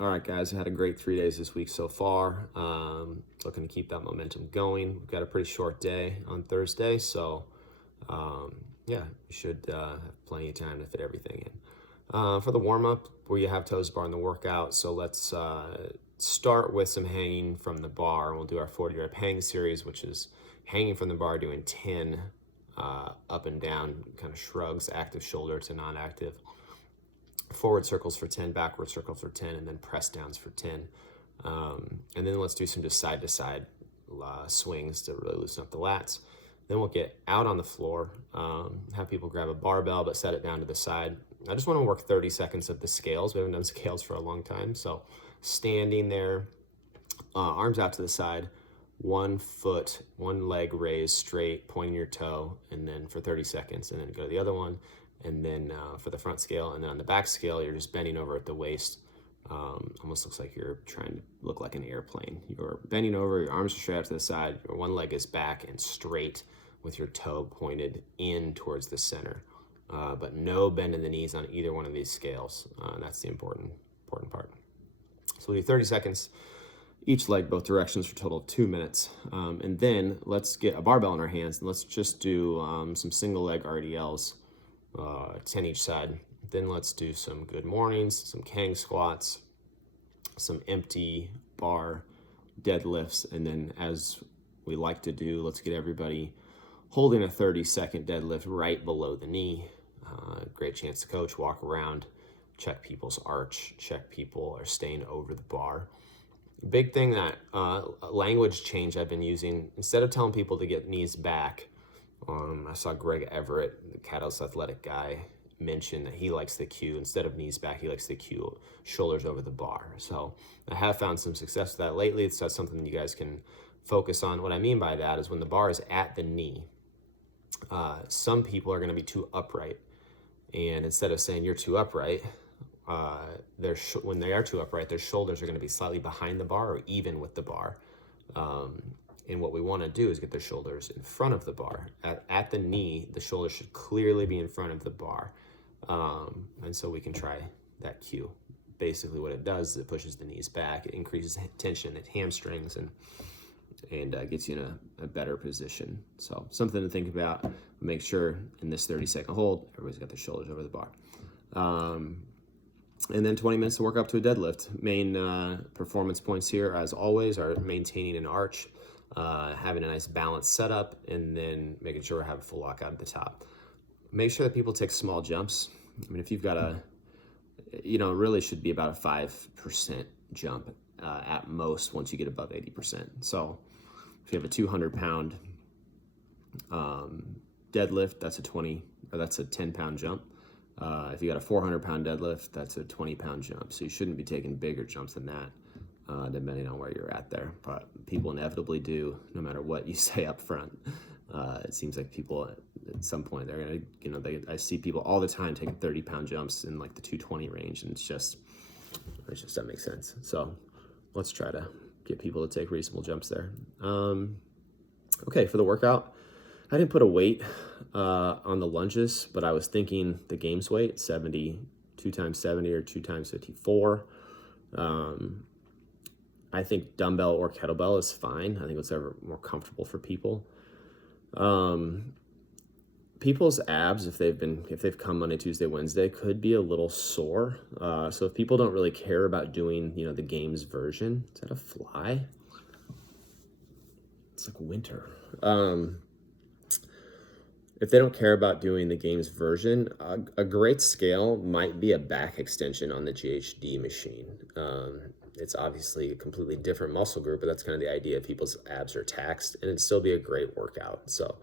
All right, guys, I had a great 3 days this week so far. Looking to keep that momentum going. We've got a pretty short day on Thursday, so yeah, you should have plenty of time to fit everything in. For the warm-up, we have toes to bar in the workout, so let's start with some hanging from the bar. We'll do our 40-rep hang series, which is hanging from the bar, doing 10 up and down kind of shrugs, active shoulder to non-active. Forward circles for 10, backward circles for 10, and then press downs for 10. And then let's do some just side to side swings to really loosen up the lats. Then we'll get out on the floor, have people grab a barbell, but set it down to the side. I just want to work 30 seconds of the scales. We haven't done scales for a long time. So standing there, arms out to the side, 1 foot, 1 leg raised straight, pointing your toe, and then for 30 seconds, and then go to the other one. And then for the front scale, and then on the back scale, you're just bending over at the waist. Almost looks like you're trying to look like an airplane. You're bending over, your arms are straight out to the side, your one leg is back and straight with your toe pointed in towards the center. But no bend in the knees on either one of these scales. That's the important part. So we'll do 30 seconds, each leg, both directions, for a total of 2 minutes. And then let's get a barbell in our hands, and let's just do some single leg RDLs. 10 each side. Then let's do some good mornings, some Kang squats, some empty bar deadlifts, and then, as we like to do, let's get everybody holding a 30-second deadlift right below the knee. Great chance to coach, walk around, check people's arch, check people are staying over the bar. Big thing that language change I've been using, instead of telling people to get knees back, I saw Greg Everett, the Catalyst Athletic guy, mention that he likes the cue, instead of knees back, he likes the cue, shoulders over the bar. So I have found some success with that lately. It's that's something that you guys can focus on. What I mean by that is when the bar is at the knee, some people are going to be too upright. And instead of saying you're too upright, when they are too upright, their shoulders are going to be slightly behind the bar or even with the bar. And what we want to do is get the shoulders in front of the bar. At the knee, the shoulders should clearly be in front of the bar. And so we can try that cue. Basically what it does is it pushes the knees back, it increases tension at hamstrings, and gets you in a better position. So something to think about. Make sure in this 30-second hold, everybody's got their shoulders over the bar. And then 20 minutes to work up to a deadlift. Main performance points here, as always, are maintaining an arch, having a nice balanced setup, and then making sure we have a full lockout at the top. Make sure that people take small jumps. I mean, if you've got it really should be about a 5% jump at most once you get above 80%. So if you have a 200-pound deadlift, that's a 10-pound jump. If you got a 400-pound deadlift, that's a 20-pound jump. So you shouldn't be taking bigger jumps than that. Depending on where you're at there. But people inevitably do, no matter what you say up front. It seems like people at some point, they're going to, I see people all the time taking 30-pound jumps in like the 220 range, and it just doesn't make sense. So let's try to get people to take reasonable jumps there. Okay, for the workout, I didn't put a weight on the lunges, but I was thinking the games weight, 70, 2 times 70 or 2 times 54. I think dumbbell or kettlebell is fine. I think it's ever more comfortable for people. People's abs, if they've come Monday, Tuesday, Wednesday, could be a little sore. So if people don't really care about doing, the games version, is that a fly? It's like winter. If they don't care about doing the games version, a great scale might be a back extension on the GHD machine. It's obviously a completely different muscle group, but that's kind of the idea. People's abs are taxed, and it'd still be a great workout. So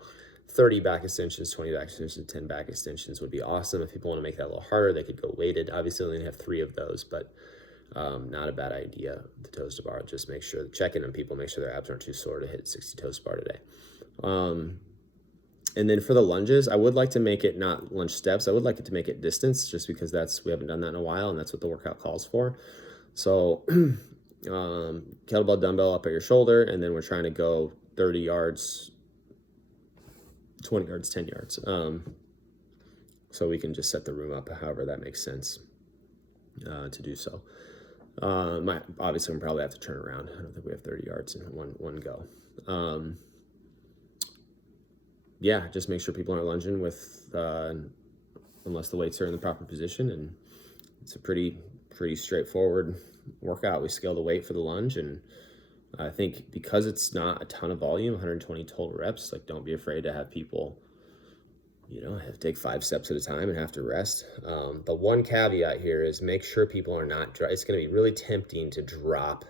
30 back extensions, 20 back extensions, 10 back extensions would be awesome. If people want to make that a little harder, they could go weighted. Obviously, only have 3 of those, but not a bad idea, the toes to bar. Just make sure, check in on people, make sure their abs aren't too sore to hit 60 toes to bar today. And then for the lunges, I would like to make it not lunge steps. I would like it to make it distance, just because we haven't done that in a while, and that's what the workout calls for. So kettlebell, dumbbell up at your shoulder, and then we're trying to go 30 yards, 20 yards, 10 yards. So we can just set the room up however that makes sense to do so. Obviously, I'm probably have to turn around. I don't think we have 30 yards in one go. Yeah, just make sure people aren't lunging with unless the weights are in the proper position, and it's a pretty straightforward workout. We scale the weight for the lunge, and I think because it's not a ton of volume, 120 total reps, like don't be afraid to have people, have to take 5 steps at a time and have to rest. The one caveat here is make sure people are not, it's going to be really tempting to drop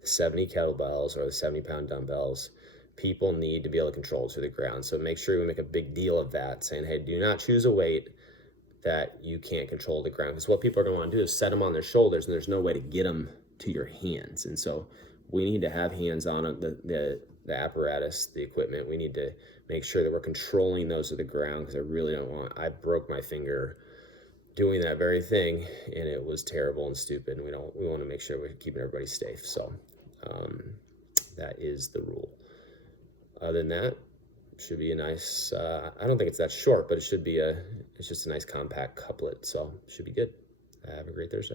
the 70 kettlebells or the 70-pound dumbbells. People need to be able to control to the ground. So make sure we make a big deal of that, saying, hey, do not choose a weight that you can't control the ground. Because what people are going to want to do is set them on their shoulders, and there's no way to get them to your hands. And so we need to have hands on the apparatus, the equipment. We need to make sure that we're controlling those to the ground, because I broke my finger doing that very thing, and it was terrible and stupid. And we want to make sure we're keeping everybody safe. So that is the rule. Other than that, should be a nice, I don't think it's that short, but it's just a nice compact couplet. So should be good. Have a great Thursday.